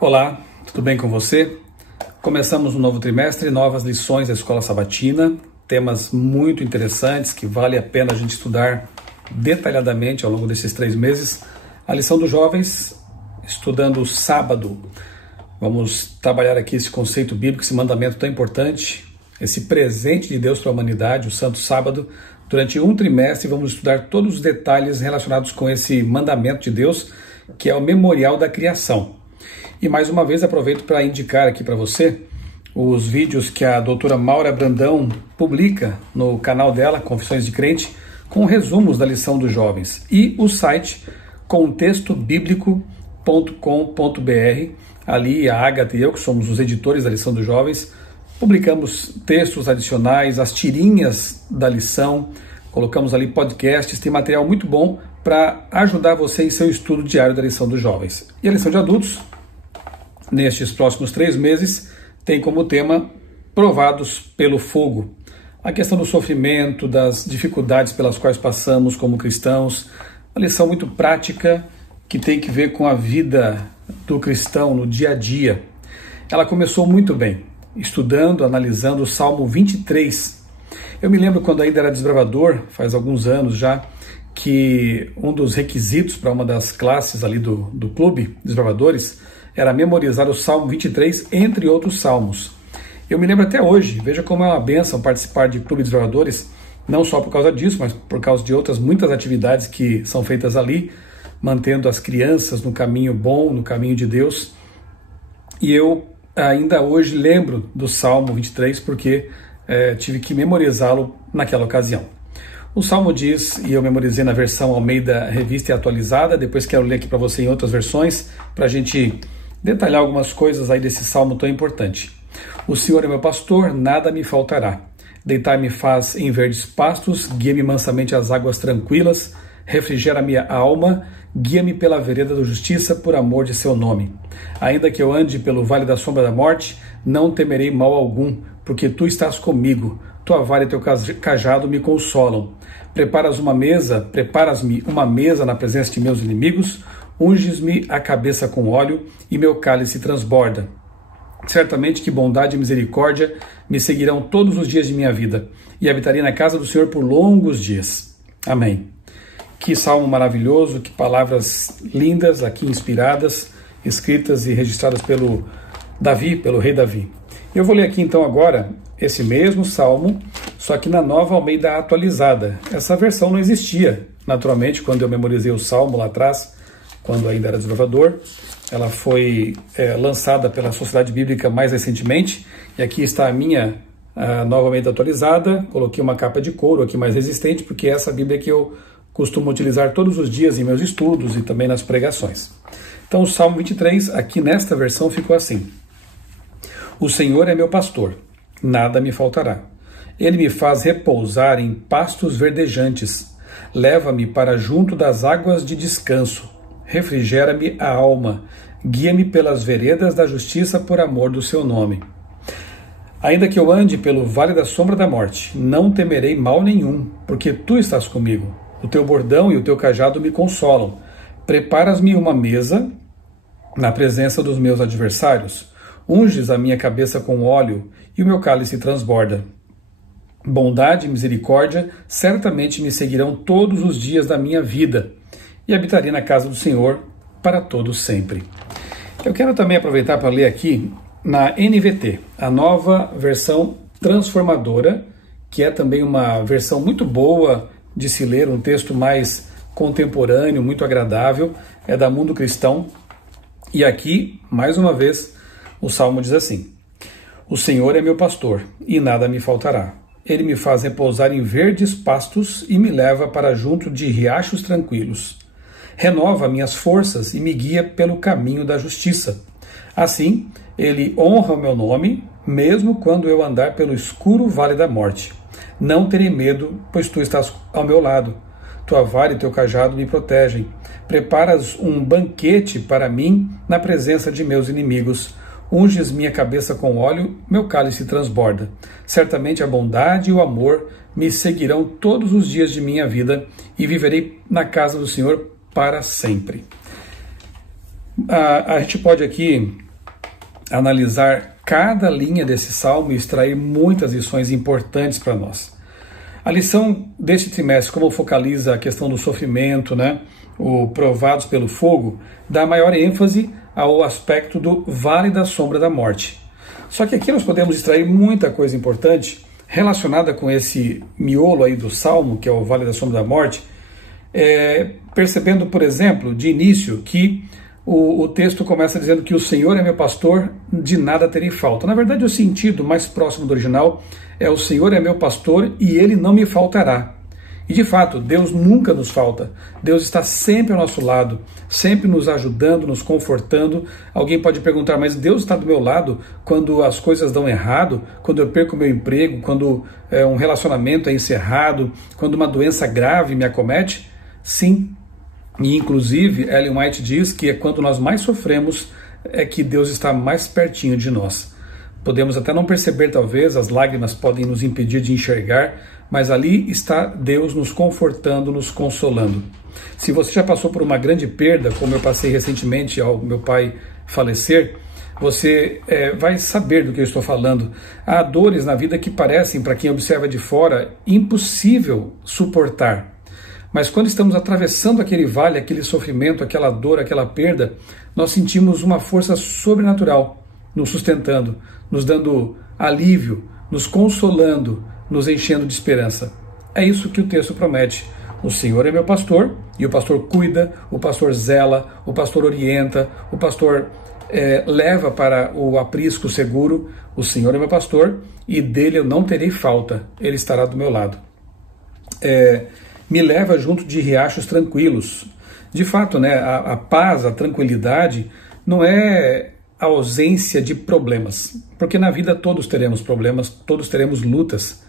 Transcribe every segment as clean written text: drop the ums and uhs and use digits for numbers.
Olá, tudo bem com você? Começamos um novo trimestre, novas lições da Escola Sabatina, temas muito interessantes que vale a pena a gente estudar detalhadamente ao longo desses 3 meses. A lição dos jovens, estudando o sábado. Vamos trabalhar aqui esse conceito bíblico, esse mandamento tão importante, esse presente de Deus para a humanidade, o Santo Sábado. Durante um trimestre vamos estudar todos os detalhes relacionados com esse mandamento de Deus, que é o memorial da criação. E mais uma vez aproveito para indicar aqui para você os vídeos que a doutora Maura Brandão publica no canal dela, Confissões de Crente, com resumos da lição dos jovens. E o site contextobiblico.com.br, ali a Agatha e eu, que somos os editores da lição dos jovens, publicamos textos adicionais, as tirinhas da lição, colocamos ali podcasts, tem material muito bom para ajudar você em seu estudo diário da lição dos jovens. E a lição de adultos, nestes próximos 3 meses, tem como tema Provados pelo Fogo. A questão do sofrimento, das dificuldades pelas quais passamos como cristãos, uma lição muito prática que tem que ver com a vida do cristão no dia a dia. Ela começou muito bem, estudando, analisando o Salmo 23. Eu me lembro quando ainda era desbravador, faz alguns anos já, que um dos requisitos para uma das classes ali do clube desbravadores era memorizar o Salmo 23, entre outros salmos. Eu me lembro até hoje, veja como é uma bênção participar de clubes desbravadores, não só por causa disso, mas por causa de outras muitas atividades que são feitas ali, mantendo as crianças no caminho bom, no caminho de Deus. E eu ainda hoje lembro do Salmo 23 porque tive que memorizá-lo naquela ocasião. O Salmo diz, e eu memorizei na versão Almeida Revista e Atualizada, depois quero ler aqui para você em outras versões, para a gente detalhar algumas coisas aí desse salmo tão importante. O Senhor é meu pastor, nada me faltará. Deitar-me faz em verdes pastos, guia-me mansamente às águas tranquilas, refrigera minha alma, guia-me pela vereda da justiça por amor de seu nome. Ainda que eu ande pelo vale da sombra da morte, não temerei mal algum, porque tu estás comigo. Tua vara e teu cajado me consolam. Preparas-me uma mesa na presença de meus inimigos, unges-me a cabeça com óleo e meu cálice transborda. Certamente que bondade e misericórdia me seguirão todos os dias de minha vida, e habitarei na casa do Senhor por longos dias. Amém. Que salmo maravilhoso, que palavras lindas aqui inspiradas, escritas e registradas pelo rei Davi. Eu vou ler aqui então agora esse mesmo salmo, só que na nova Almeida Atualizada. Essa versão não existia, naturalmente, quando eu memorizei o salmo lá atrás, quando ainda era desbravador. Ela foi lançada pela Sociedade Bíblica mais recentemente, e aqui está a minha nova Almeida Atualizada. Coloquei uma capa de couro aqui mais resistente, porque é essa Bíblia que eu costumo utilizar todos os dias em meus estudos e também nas pregações. Então o Salmo 23, aqui nesta versão, ficou assim: O Senhor é meu pastor, nada me faltará. Ele me faz repousar em pastos verdejantes, leva-me para junto das águas de descanso, refrigera-me a alma, guia-me pelas veredas da justiça por amor do seu nome. Ainda que eu ande pelo vale da sombra da morte, não temerei mal nenhum, porque tu estás comigo. O teu bordão e o teu cajado me consolam. Preparas-me uma mesa na presença dos meus adversários. Unges a minha cabeça com óleo e o meu cálice transborda. Bondade e misericórdia certamente me seguirão todos os dias da minha vida, e habitarei na casa do Senhor para todo sempre. Eu quero também aproveitar para ler aqui na NVT, a nova versão transformadora, que é também uma versão muito boa de se ler, um texto mais contemporâneo, muito agradável, é da Mundo Cristão. E aqui, mais uma vez, o Salmo diz assim: O Senhor é meu pastor, e nada me faltará. Ele me faz repousar em verdes pastos e me leva para junto de riachos tranquilos. Renova minhas forças e me guia pelo caminho da justiça. Assim, ele honra o meu nome, mesmo quando eu andar pelo escuro vale da morte. Não terei medo, pois tu estás ao meu lado. Tua vara e teu cajado me protegem. Preparas um banquete para mim na presença de meus inimigos. Unges minha cabeça com óleo, meu cálice transborda. Certamente a bondade e o amor me seguirão todos os dias de minha vida e viverei na casa do Senhor para sempre. A gente pode aqui analisar cada linha desse salmo e extrair muitas lições importantes para nós. A lição deste trimestre, como focaliza a questão do sofrimento, né, o provados pelo fogo, dá maior ênfase ao aspecto do vale da sombra da morte. Só que aqui nós podemos extrair muita coisa importante relacionada com esse miolo aí do salmo, que é o vale da sombra da morte, percebendo, por exemplo, de início, que o texto começa dizendo que o Senhor é meu pastor, de nada terei falta. Na verdade, o sentido mais próximo do original é o Senhor é meu pastor e ele não me faltará. E de fato, Deus nunca nos falta. Deus está sempre ao nosso lado, sempre nos ajudando, nos confortando. Alguém pode perguntar, mas Deus está do meu lado quando as coisas dão errado, quando eu perco meu emprego, quando um relacionamento é encerrado, quando uma doença grave me acomete? Sim. E inclusive, Ellen White diz que é quando nós mais sofremos é que Deus está mais pertinho de nós. Podemos até não perceber, talvez, as lágrimas podem nos impedir de enxergar, mas ali está Deus nos confortando, nos consolando. Se você já passou por uma grande perda, como eu passei recentemente ao meu pai falecer, você vai saber do que eu estou falando. Há dores na vida que parecem, para quem observa de fora, impossível suportar. Mas quando estamos atravessando aquele vale, aquele sofrimento, aquela dor, aquela perda, nós sentimos uma força sobrenatural nos sustentando, nos dando alívio, nos consolando, nos enchendo de esperança. É isso que o texto promete. O Senhor é meu pastor, e o pastor cuida, o pastor zela, o pastor orienta, o pastor leva para o aprisco seguro. O Senhor é meu pastor, e dele eu não terei falta, ele estará do meu lado. Me leva junto de riachos tranquilos. De fato, né, a paz, a tranquilidade, não é a ausência de problemas, porque na vida todos teremos problemas, todos teremos lutas.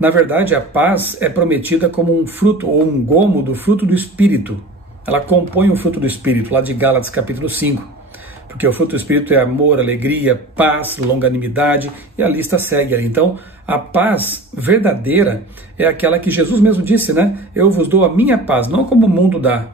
Na verdade, a paz é prometida como um fruto ou um gomo do fruto do Espírito. Ela compõe o fruto do Espírito, lá de Gálatas capítulo 5, porque o fruto do Espírito é amor, alegria, paz, longanimidade, e a lista segue aí. Então, a paz verdadeira é aquela que Jesus mesmo disse, né? Eu vos dou a minha paz, não como o mundo dá.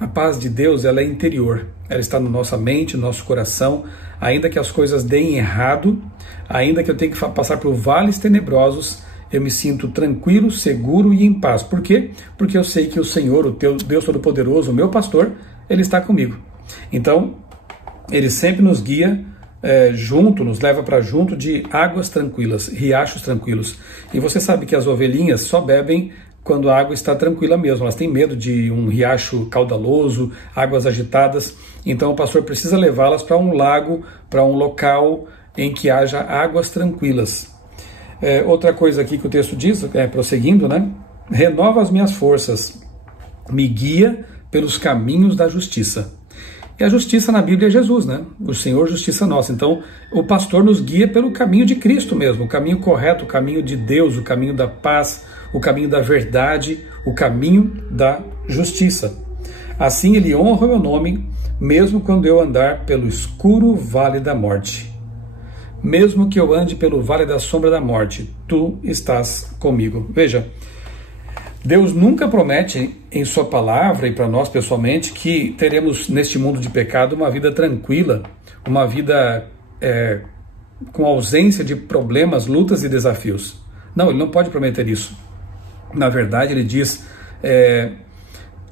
A paz de Deus, ela é interior. Ela está na nossa mente, no nosso coração. Ainda que as coisas deem errado, ainda que eu tenha que passar por vales tenebrosos, eu me sinto tranquilo, seguro e em paz. Por quê? Porque eu sei que o Senhor, o Deus Todo-Poderoso, o meu pastor, ele está comigo. Então, ele sempre nos guia nos leva para junto de águas tranquilas, riachos tranquilos. E você sabe que as ovelhinhas só bebem quando a água está tranquila mesmo. Elas têm medo de um riacho caudaloso, águas agitadas. Então o pastor precisa levá-las para um lago, para um local em que haja águas tranquilas. Outra coisa aqui que o texto diz, prosseguindo, né? Renova as minhas forças, me guia pelos caminhos da justiça. E a justiça na Bíblia é Jesus, né? O Senhor, justiça nossa. Então, o pastor nos guia pelo caminho de Cristo mesmo, o caminho correto, o caminho de Deus, o caminho da paz, o caminho da verdade, o caminho da justiça. Assim, ele honra o meu nome, mesmo quando eu andar pelo escuro vale da morte. Mesmo que eu ande pelo vale da sombra da morte, tu estás comigo. Veja, Deus nunca promete em sua palavra e para nós pessoalmente que teremos neste mundo de pecado uma vida tranquila, uma vida com ausência de problemas, lutas e desafios. Não, ele não pode prometer isso. Na verdade, ele diz,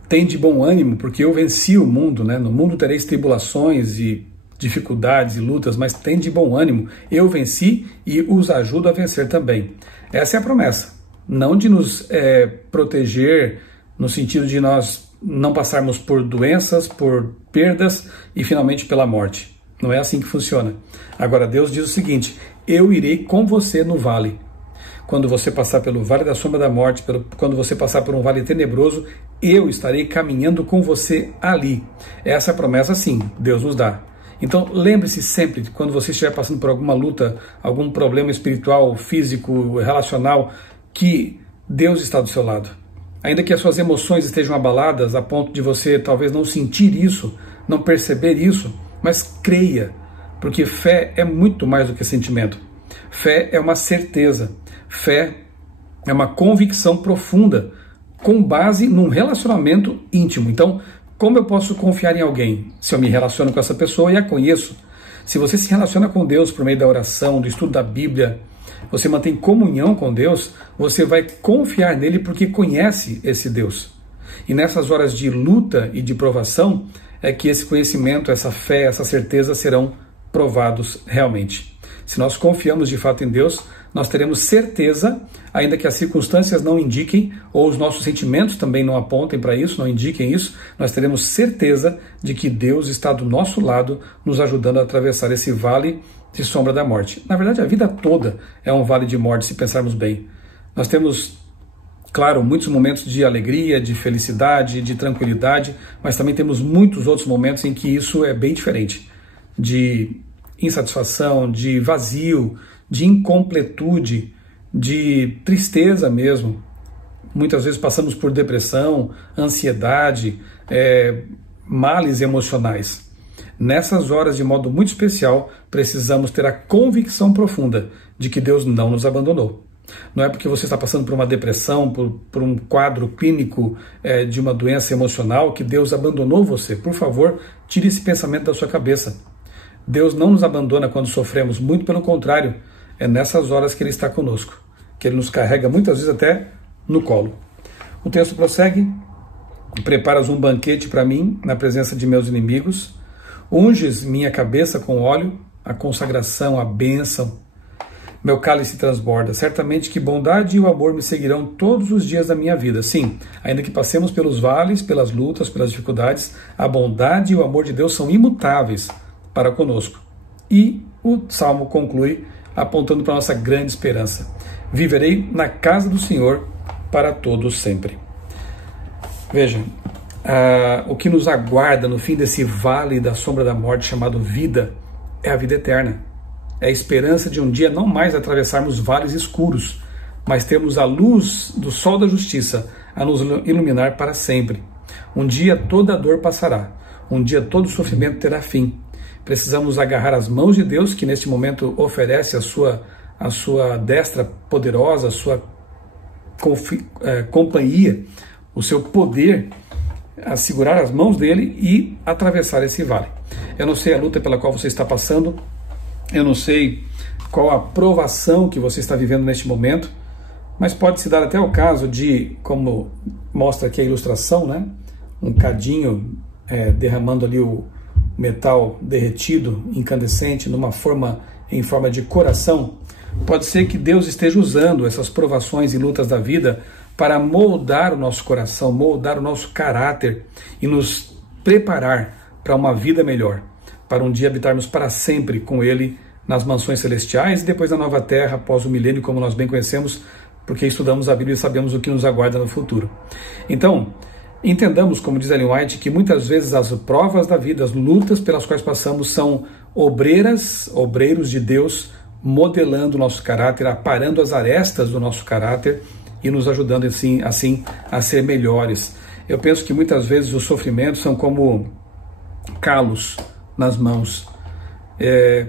tem de bom ânimo, porque eu venci o mundo, né? No mundo tereis tribulações e dificuldades e lutas, mas tem de bom ânimo. Eu venci e os ajudo a vencer também. Essa é a promessa. Não de nos proteger no sentido de nós não passarmos por doenças, por perdas e finalmente pela morte. Não é assim que funciona. Agora Deus diz o seguinte, eu irei com você no vale. Quando você passar pelo vale da sombra da morte, quando você passar por um vale tenebroso, eu estarei caminhando com você ali. Essa promessa sim, Deus nos dá. Então lembre-se sempre, quando você estiver passando por alguma luta, algum problema espiritual, físico, relacional, que Deus está do seu lado. Ainda que as suas emoções estejam abaladas a ponto de você talvez não sentir isso, não perceber isso, mas creia, porque fé é muito mais do que sentimento. Fé é uma certeza, fé é uma convicção profunda, com base num relacionamento íntimo. Então, como eu posso confiar em alguém? Se eu me relaciono com essa pessoa e a conheço. Se você se relaciona com Deus por meio da oração, do estudo da Bíblia, você mantém comunhão com Deus, você vai confiar nele porque conhece esse Deus. E nessas horas de luta e de provação é que esse conhecimento, essa fé, essa certeza serão provados realmente. Se nós confiamos de fato em Deus, nós teremos certeza, ainda que as circunstâncias não indiquem, ou os nossos sentimentos também não apontem para isso, não indiquem isso, nós teremos certeza de que Deus está do nosso lado, nos ajudando a atravessar esse vale de sombra da morte. Na verdade, a vida toda é um vale de morte, se pensarmos bem. Nós temos, claro, muitos momentos de alegria, de felicidade, de tranquilidade, mas também temos muitos outros momentos em que isso é bem diferente, de insatisfação, de vazio, de incompletude, de tristeza mesmo. Muitas vezes passamos por depressão, ansiedade, males emocionais. Nessas horas, de modo muito especial, precisamos ter a convicção profunda de que Deus não nos abandonou. Não é porque você está passando por uma depressão, por um quadro clínico de uma doença emocional que Deus abandonou você. Por favor, tire esse pensamento da sua cabeça. Deus não nos abandona quando sofremos, muito pelo contrário. É nessas horas que Ele está conosco, que Ele nos carrega muitas vezes até no colo. O texto prossegue: preparas um banquete para mim na presença de meus inimigos, unges minha cabeça com óleo, a consagração, a bênção, meu cálice transborda. Certamente que bondade e o amor me seguirão todos os dias da minha vida. Sim, ainda que passemos pelos vales, pelas lutas, pelas dificuldades, a bondade e o amor de Deus são imutáveis para conosco. E o Salmo conclui apontando para a nossa grande esperança: viverei na casa do Senhor para todos sempre. Veja, o que nos aguarda no fim desse vale da sombra da morte chamado vida é a vida eterna. É a esperança de um dia não mais atravessarmos vales escuros, mas termos a luz do sol da justiça a nos iluminar para sempre. Um dia toda a dor passará, um dia todo o sofrimento terá fim. Precisamos agarrar as mãos de Deus, que neste momento oferece a sua destra poderosa, a sua companhia, o seu poder, a segurar as mãos dele e atravessar esse vale. Eu não sei a luta pela qual você está passando, eu não sei qual a provação que você está vivendo neste momento, mas pode se dar até o caso de, como mostra aqui a ilustração, né? Um cadinho derramando ali o metal derretido, incandescente, em forma de coração. Pode ser que Deus esteja usando essas provações e lutas da vida para moldar o nosso coração, moldar o nosso caráter e nos preparar para uma vida melhor, para um dia habitarmos para sempre com Ele nas mansões celestiais e depois na nova terra, após o milênio, como nós bem conhecemos, porque estudamos a Bíblia e sabemos o que nos aguarda no futuro. Então, entendamos, como diz Ellen White, que muitas vezes as provas da vida, as lutas pelas quais passamos são obreiros de Deus, modelando o nosso caráter, aparando as arestas do nosso caráter e nos ajudando assim a ser melhores. Eu penso que muitas vezes os sofrimentos são como calos nas mãos.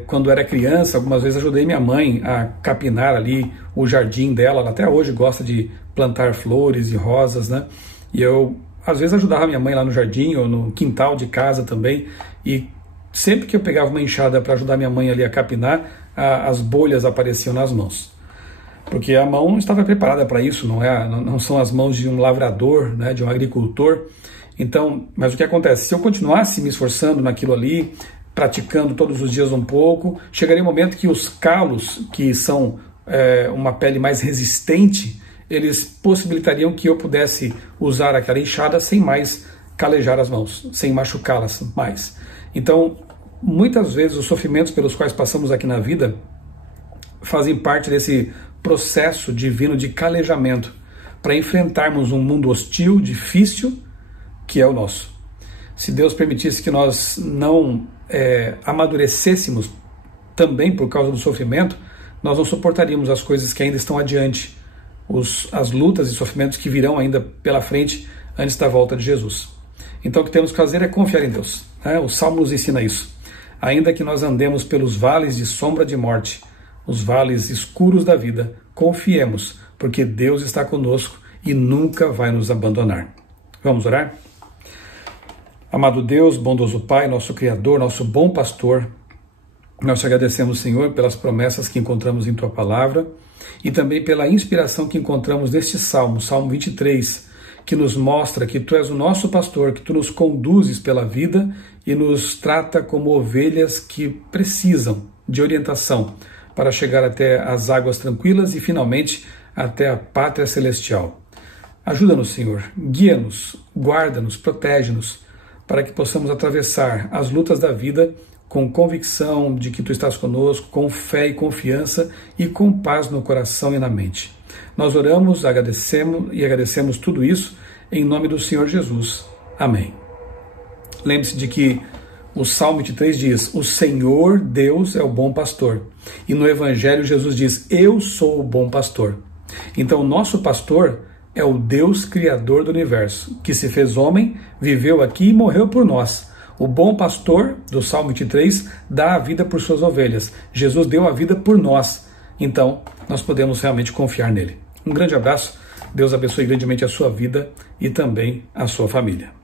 Quando era criança, algumas vezes ajudei minha mãe a capinar ali o jardim dela. Ela até hoje gosta de plantar flores e rosas, né? E eu às vezes ajudava minha mãe lá no jardim ou no quintal de casa também, e sempre que eu pegava uma enxada para ajudar minha mãe ali a capinar, as bolhas apareciam nas mãos, porque a mão não estava preparada para isso, não são as mãos de um lavrador, né, de um agricultor. Então, mas o que acontece? Se eu continuasse me esforçando naquilo ali, praticando todos os dias um pouco, chegaria um momento que os calos, que são uma pele mais resistente, eles possibilitariam que eu pudesse usar aquela enxada sem mais calejar as mãos, sem machucá-las mais. Então, muitas vezes os sofrimentos pelos quais passamos aqui na vida fazem parte desse processo divino de calejamento para enfrentarmos um mundo hostil, difícil, que é o nosso. Se Deus permitisse que nós não amadurecêssemos também por causa do sofrimento, nós não suportaríamos as coisas que ainda estão adiante, as lutas e sofrimentos que virão ainda pela frente antes da volta de Jesus. Então o que temos que fazer é confiar em Deus, né? O Salmo nos ensina isso. Ainda que nós andemos pelos vales de sombra de morte, os vales escuros da vida, confiemos, porque Deus está conosco e nunca vai nos abandonar. Vamos orar? Amado Deus, bondoso Pai, nosso Criador, nosso bom pastor, Nós te agradecemos, Senhor, pelas promessas que encontramos em Tua Palavra e também pela inspiração que encontramos neste Salmo, Salmo 23, que nos mostra que Tu és o nosso pastor, que Tu nos conduzes pela vida e nos trata como ovelhas que precisam de orientação para chegar até as águas tranquilas e, finalmente, até a pátria celestial. Ajuda-nos, Senhor, guia-nos, guarda-nos, protege-nos, para que possamos atravessar as lutas da vida com convicção de que Tu estás conosco, com fé e confiança e com paz no coração e na mente. Nós oramos, agradecemos tudo isso em nome do Senhor Jesus. Amém. Lembre-se de que o Salmo 23 diz: o Senhor Deus é o bom pastor. E no Evangelho Jesus diz: eu sou o bom pastor. Então o nosso pastor é o Deus Criador do universo, que se fez homem, viveu aqui e morreu por nós. O bom pastor, do Salmo 23, dá a vida por suas ovelhas. Jesus deu a vida por nós. Então, nós podemos realmente confiar nele. Um grande abraço. Deus abençoe grandemente a sua vida e também a sua família.